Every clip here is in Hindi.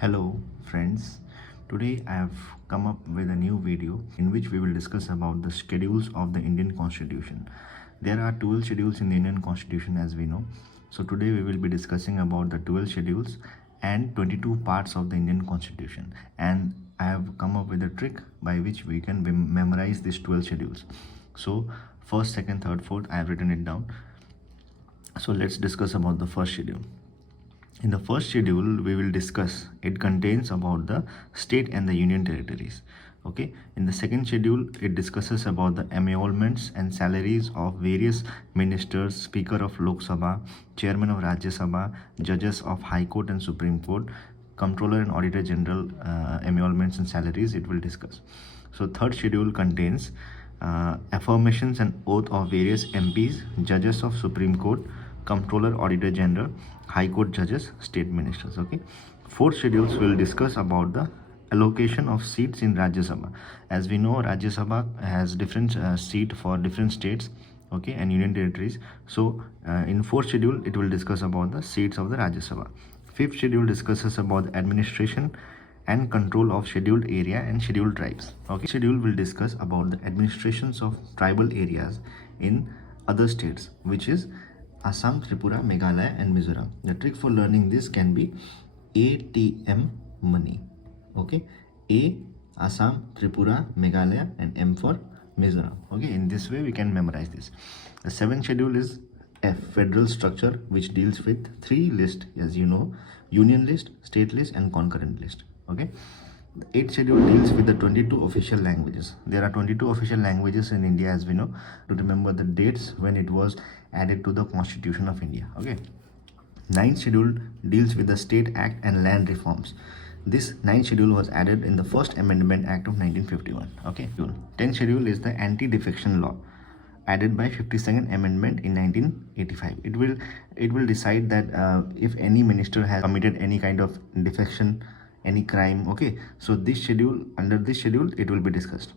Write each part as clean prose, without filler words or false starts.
Hello friends, today I have come up with a new video in which we will discuss about the schedules of the Indian Constitution. There are 12 schedules in the Indian Constitution as we know. So today we will be discussing about the 12 schedules and 22 parts of the Indian Constitution, and I have come up with a trick by which we can memorize these 12 schedules. So first, second, third, fourth, I have written it down. So let's discuss about the first schedule. In the first schedule, we will discuss, it contains about the state and the union territories. Okay. In the second schedule, it discusses about the emoluments and salaries of various ministers, Speaker of Lok Sabha, Chairman of Rajya Sabha, judges of High Court and Supreme Court, Comptroller and Auditor General emoluments and salaries it will discuss. So third schedule contains affirmations and oath of various MPs, judges of Supreme Court, Comptroller, Auditor General, High Court judges, state ministers. Okay. Fourth schedules will discuss about the allocation of seats in Rajya Sabha. As we know, Rajya Sabha has different seat for different states, okay, and union territories. So in fourth schedule, it will discuss about the seats of the Rajya Sabha. Fifth schedule discusses about the administration and control of scheduled area and scheduled tribes. Okay. Schedule will discuss about the administrations of tribal areas in other states, which is Assam, Tripura, Meghalaya and Mizoram. The trick for learning this can be ATM money. Okay. A, Assam, Tripura, Meghalaya and M for Mizoram. Okay. In this way we can memorize this. The seventh schedule is F, federal structure, which deals with three lists, as you know, union list, state list and concurrent list. Okay. The eighth schedule deals with the 22 official languages. There are 22 official languages in India, as we know, to remember the dates when it was added to the Constitution of India. Okay. Ninth schedule deals with the State Act and land reforms. This ninth schedule was added in the First Amendment Act of 1951. Okay. 10th schedule is the anti-defection law, added by 52nd Amendment in 1985. It will decide that if any minister has committed any kind of defection, any crime. Okay. So this schedule, under this schedule, it will be discussed.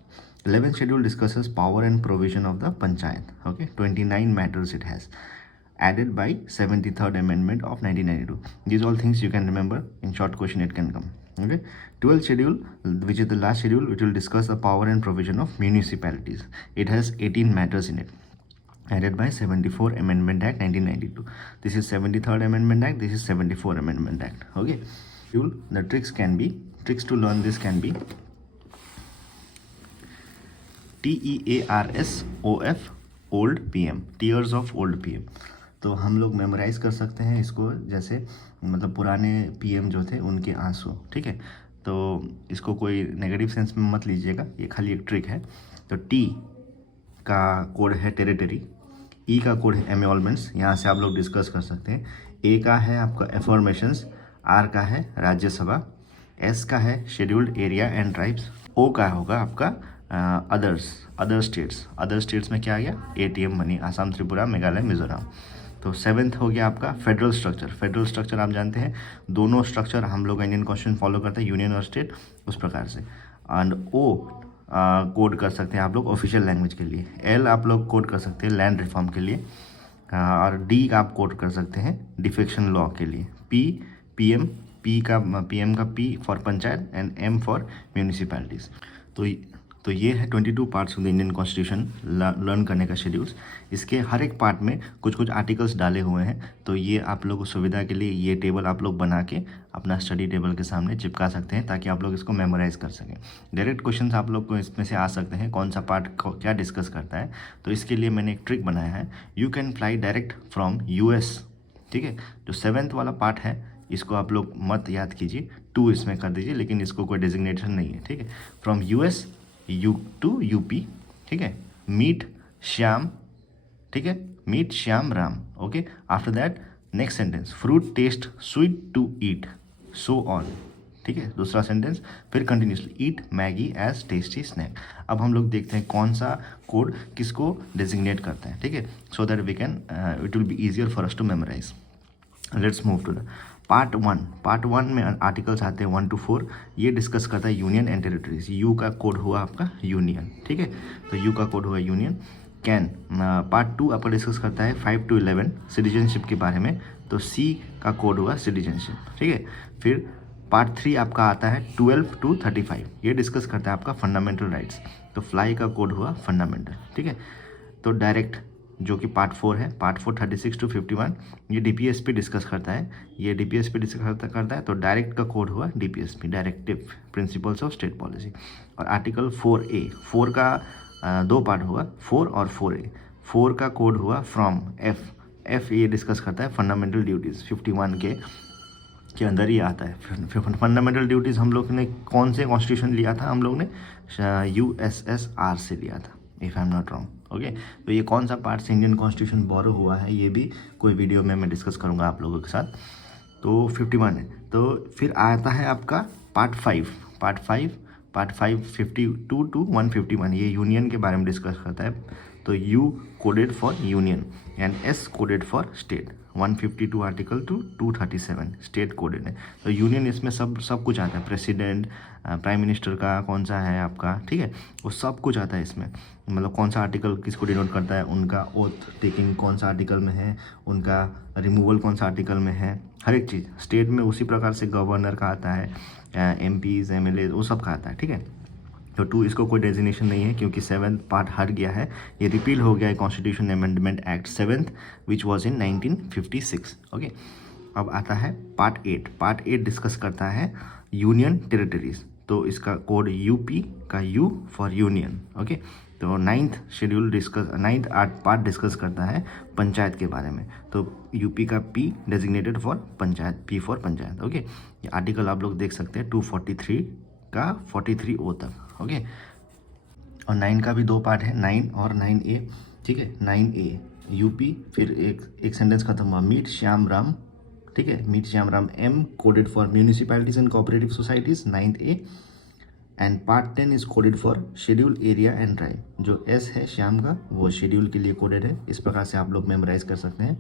11th schedule discusses power and provision of the panchayat. Okay. 29 matters it has, added by 73rd Amendment of 1992. These all things you can remember. In short question it can come. Okay. 12th schedule, which is the last schedule, which will discuss the power and provision of municipalities. It has 18 matters in it, added by 74 Amendment Act 1992. This is 73rd Amendment Act. This is 74 Amendment Act. Okay. The tricks to learn this can be TEARS old PM, tears of old PM. तो हम लोग मेमोराइज कर सकते हैं इसको, जैसे मतलब पुराने PM जो थे उनके आंसू. ठीक है. तो इसको कोई नेगेटिव सेंस में मत लीजिएगा, ये खाली एक ट्रिक है. तो T का कोड है टेरिटरी, E का कोड है एमोलमेंट्स, यहाँ से आप लोग डिस्कस कर सकते हैं. A का है आपका एफर्मेशंस, R का है राज्यसभा, S का है scheduled area and tribes, O का होगा आपका अदर स्टेट्स में क्या आ गया, ATM मनी, आसाम, त्रिपुरा, मेघालय, मिजोरम. तो सेवेंथ हो गया आपका फेडरल स्ट्रक्चर आप जानते हैं, दोनों स्ट्रक्चर हम लोग इंडियन कॉन्स्टिट्यूशन फॉलो करते हैं, यूनियन और स्टेट, उस प्रकार से. एंड O कोड कर सकते हैं आप लोग ऑफिशियल लैंग्वेज के लिए, L आप लोग कोड कर सकते हैं लैंड रिफॉर्म के लिए, और D आप कोड कर सकते हैं डिफेक्शन लॉ के लिए. PM का P for panchayat and M for municipalities. तो ये है 22 parts of the Indian constitution learn करने का शेड्यूल्स. इसके हर एक पार्ट में कुछ आर्टिकल्स डाले हुए हैं, तो ये आप लोग सुविधा के लिए ये टेबल आप लोग बना के अपना स्टडी टेबल के सामने चिपका सकते हैं, ताकि आप लोग इसको मेमोराइज कर सकें. डायरेक्ट क्वेश्चंस आप लोग को इसमें से आ सकते हैं, कौन सा पार्ट क्या डिस्कस करता है. तो इसके लिए मैंने एक ट्रिक बनाया है, you can fly direct from US. ठीक है. जो 7th वाला पार्ट है इसको आप लोग मत याद कीजिए, 2 इसमें कर दीजिए, लेकिन इसको कोई डेजिग्नेशन नहीं है. ठीक है. From US to UP. ठीक है. मीट श्याम. ठीक है. Meet Shyam Ram. Okay. After that next sentence, fruit taste sweet to eat, so on. ठीक है. दूसरा सेंटेंस फिर continuously, eat Maggi as tasty snack. अब हम लोग देखते हैं कौन सा कोड किसको डेजिग्नेट करता है. ठीक है. So that we can it will be easier for us to memorize. Let's move to the part one में आर्टिकल्स आते हैं 1 to 4. ये डिस्कस करता है यूनियन एंड टेरिटरीज. यू का कोड हुआ आपका यूनियन. ठीक है. तो यू का कोड हुआ यूनियन. कैन पार्ट 2 आपका डिस्कस करता है 5 to 11 सिटीजनशिप के बारे में. तो सी का कोड हुआ सिटीजनशिप. ठीक है. फिर पार्ट 3 आपका आता है 12 to 35, ये डिस्कस करता है आपका फंडामेंटल राइट्स। तो फ्लाई का कोड हुआ फंडामेंटल, ठीक है। तो डायरेक्ट जो कि पार्ट 4 है, पार्ट 4 36 to 51, ये डीपीएसपी डिस्कस करता है, ये डीपीएसपी डिस्कस करता है। तो डायरेक्ट का कोड हुआ DPSP, directive principles of state policy. और आर्टिकल 4A, 4 का 2 पार्ट हुआ, 4 और 4A। 4 का कोड हुआ फ्रॉम एफ ये डिस्कस करता है फंडामेंटल ड्यूटीज़, 51 के अंदर ही आता है। फंडामेंटल ड्यूटीज़ हम लोग ने कौन से कॉन्स्टिट्यूशन लिया था, हम लोग ने USSR से लिया था, if I am not wrong. Okay, तो ये कौन सा पार्ट से इंडियन कॉन्स्टिट्यूशन बोरो हुआ है, ये भी कोई वीडियो में मैं डिस्कस करूँगा आप लोगों के साथ। तो 51 है। तो फिर आता है आपका पार्ट 5, पार्ट 5 52 to 151, ये यूनियन के बारे में डिस्कस करता है। तो U coded for union and S coded for state. 152 article to 237 state coded है। तो यूनियन इसमें सब कुछ आता है, प्रेसिडेंट, प्राइम मिनिस्टर का कौन सा है आपका, ठीक है, वो सब कुछ आता है इसमें। मतलब कौन सा आर्टिकल किसको डिनोट करता है, उनका ओथ टेकिंग कौन सा आर्टिकल में है, उनका रिमूवल कौन सा आर्टिकल में है, हर एक चीज़ स्टेट में उसी प्रकार से गवर्नर का आता है, MPs MLA वो सब का आता है, ठीक है। तो 2 इसको कोई डेजिग्नेशन नहीं है क्योंकि 7th पार्ट हट गया है, ये रिपील हो गया है constitution amendment act 7th which was in 1956। Okay, अब आता है पार्ट 8। पार्ट 8 डिस्कस करता है यूनियन टेरिटरीज। तो इसका कोड UP का U फॉर यूनियन। ओके, तो 9th schedule discuss 9th part discuss करता है पंचायत के बारे में। तो UP का P designated for panchayat, P for panchayat. Okay, ये आर्टिकल आप लोग देख सकते हैं 243 का 43O तक। ओके, और 9 का भी 2 पार्ट है, 9 और 9A, ठीक है। 9A UP, फिर एक सेंटेंस खत्म हुआ, मीट श्याम राम, ठीक है, meet Shyam Ram M coded for municipalities and cooperative societies 9th A। And part 10 is coded for schedule area and tribe. जो S है श्याम का, वो शेड्यूल के लिए कोडेड है। इस प्रकार से आप लोग मेमोराइज कर सकते हैं।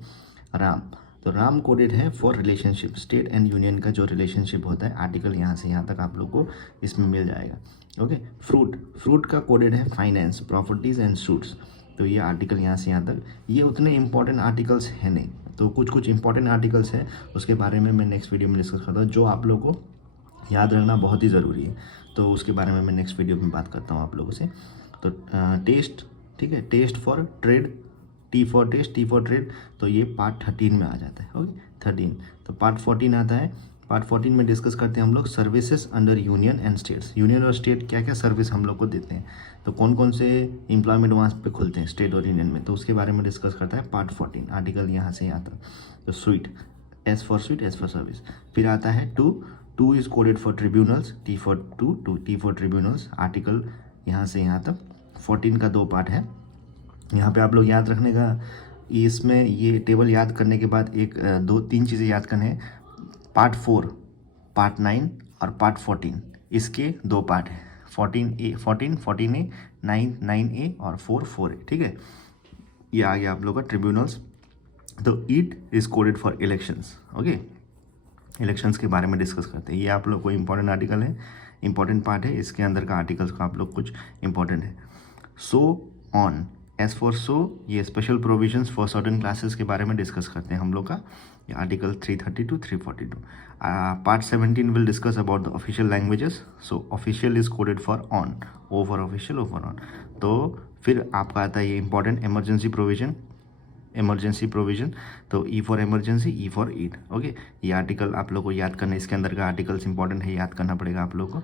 राम, तो राम कोडेड है for relationship, state and union का जो रिलेशनशिप होता है, आर्टिकल यहाँ से यहाँ तक आप लोग को इसमें मिल जाएगा। ओके, फ्रूट का कोडेड है फाइनेंस, प्रॉपर्टीज़ एंड सूट्स। तो ये आर्टिकल यहाँ से यहाँ तक, ये उतने इंपॉर्टेंट आर्टिकल्स हैं नहीं। तो कुछ इंपॉर्टेंट आर्टिकल्स हैं, उसके बारे में मैं नेक्स्ट वीडियो में डिस्कस करता हूँ, जो आप लोग को याद रखना बहुत ही ज़रूरी है। तो उसके बारे में मैं नेक्स्ट वीडियो में बात करता हूँ आप लोगों से। तो टेस्ट, ठीक है, test for trade, T for test, T for trade, तो ये पार्ट 13 में आ जाता है। ओके, 13। तो पार्ट 14 आता है। पार्ट 14 में डिस्कस करते हैं हम लोग services under union and states. Union और स्टेट क्या क्या सर्विस हम लोग को देते हैं, तो कौन कौन से एम्प्लॉयमेंट वहाँ पे खुलते हैं स्टेट और यूनियन में, तो उसके बारे में डिस्कस करता है पार्ट 14, आर्टिकल यहाँ से यहाँ तक। तो sweet, S for sweet, S for service. फिर आता है 2 is coded for tribunals, T for T for tribunals, article यहाँ से यहाँ तक। 14 का 2 पार्ट है। यहाँ पे आप लोग याद रखने का, इसमें ये टेबल याद करने के बाद 2-3 चीज़ें याद करने हैं। पार्ट 4, पार्ट 9 और पार्ट 14, इसके 2 पार्ट हैं। 14A, 9A और 4A, ठीक है। ये आ गया आप लोग का ट्रिब्यूनल्स। तो it is coded for elections. Okay, elections के बारे में डिस्कस करते हैं। ये आप लोग को इंपॉर्टेंट आर्टिकल है, इंपॉर्टेंट पार्ट है, इसके अंदर का आर्टिकल्स का आप लोग कुछ इंपॉर्टेंट है। So on, as for so, ये special provisions for certain classes के बारे में डिस्कस करते हैं हम लोग का, ये article 330 to 342। Part 17 will discuss about the official languages. So official is coded for on, O for official, O for on. तो फिर आपका आता है ये इंपॉर्टेंट इमरजेंसी प्रोविजन, तो E for emergency, E for eat. Okay, ये आर्टिकल आप लोग को याद करना है, इसके अंदर का आर्टिकल्स इंपॉर्टेंट है, याद करना पड़ेगा आप लोग को।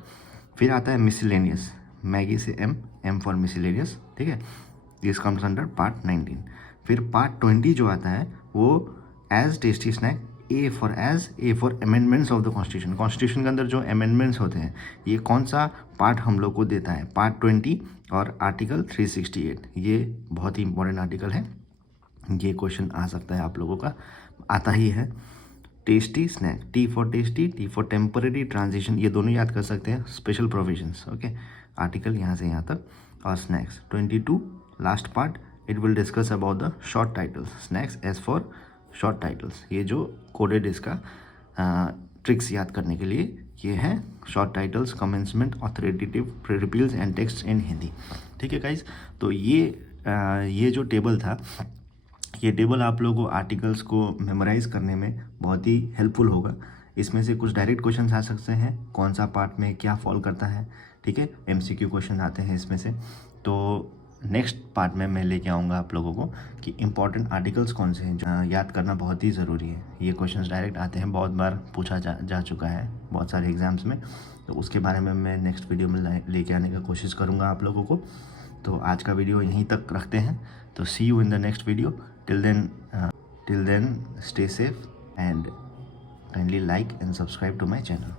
फिर आता है मिसलेनियस, मैगी से M फॉर मिसलेनियस, ठीक है, दिस कम्स अंडर पार्ट 19। फिर पार्ट 20 जो आता है वो as tasty snack, A for amendments of the constitution. Constitution के अंदर जो अमेंडमेंट्स होते हैं, ये कौन सा पार्ट हम लोग को देता है, पार्ट 20 और आर्टिकल 368। ये बहुत ही इंपॉर्टेंट आर्टिकल है, ये क्वेश्चन आ सकता है आप लोगों का, आता ही है। Tasty snack, T for tasty, T for temporary transition, ये दोनों याद कर सकते हैं। स्पेशल प्रोविजंस, ओके, आर्टिकल यहाँ से यहाँ तक। और snacks 22 last part, it will discuss about the short titles. Snacks as for short titles, ये जो कोडेड इसका ट्रिक्स याद करने के लिए ये है, short titles, commencement, authoritative repeals and text in Hindi, ठीक है गाइज। तो ये जो टेबल था, ये टेबल आप लोगों को आर्टिकल्स को मेमोराइज करने में बहुत ही हेल्पफुल होगा। इसमें से कुछ डायरेक्ट क्वेश्चन आ सकते हैं, कौन सा पार्ट में क्या फॉल करता है, ठीक है। MCQ क्वेश्चन आते हैं इसमें से। तो नेक्स्ट पार्ट में मैं लेके आऊँगा आप लोगों को कि इंपॉर्टेंट आर्टिकल्स कौन से हैं जो याद करना बहुत ही ज़रूरी है। ये क्वेश्चंस डायरेक्ट आते हैं, बहुत बार पूछा जा चुका है बहुत सारे एग्ज़ाम्स में, तो उसके बारे में मैं नेक्स्ट वीडियो में लेके आने का कोशिश करूँगा आप लोगों को। तो आज का वीडियो यहीं तक रखते हैं, तो see you in the next video. Till then stay safe and kindly like and subscribe to my channel.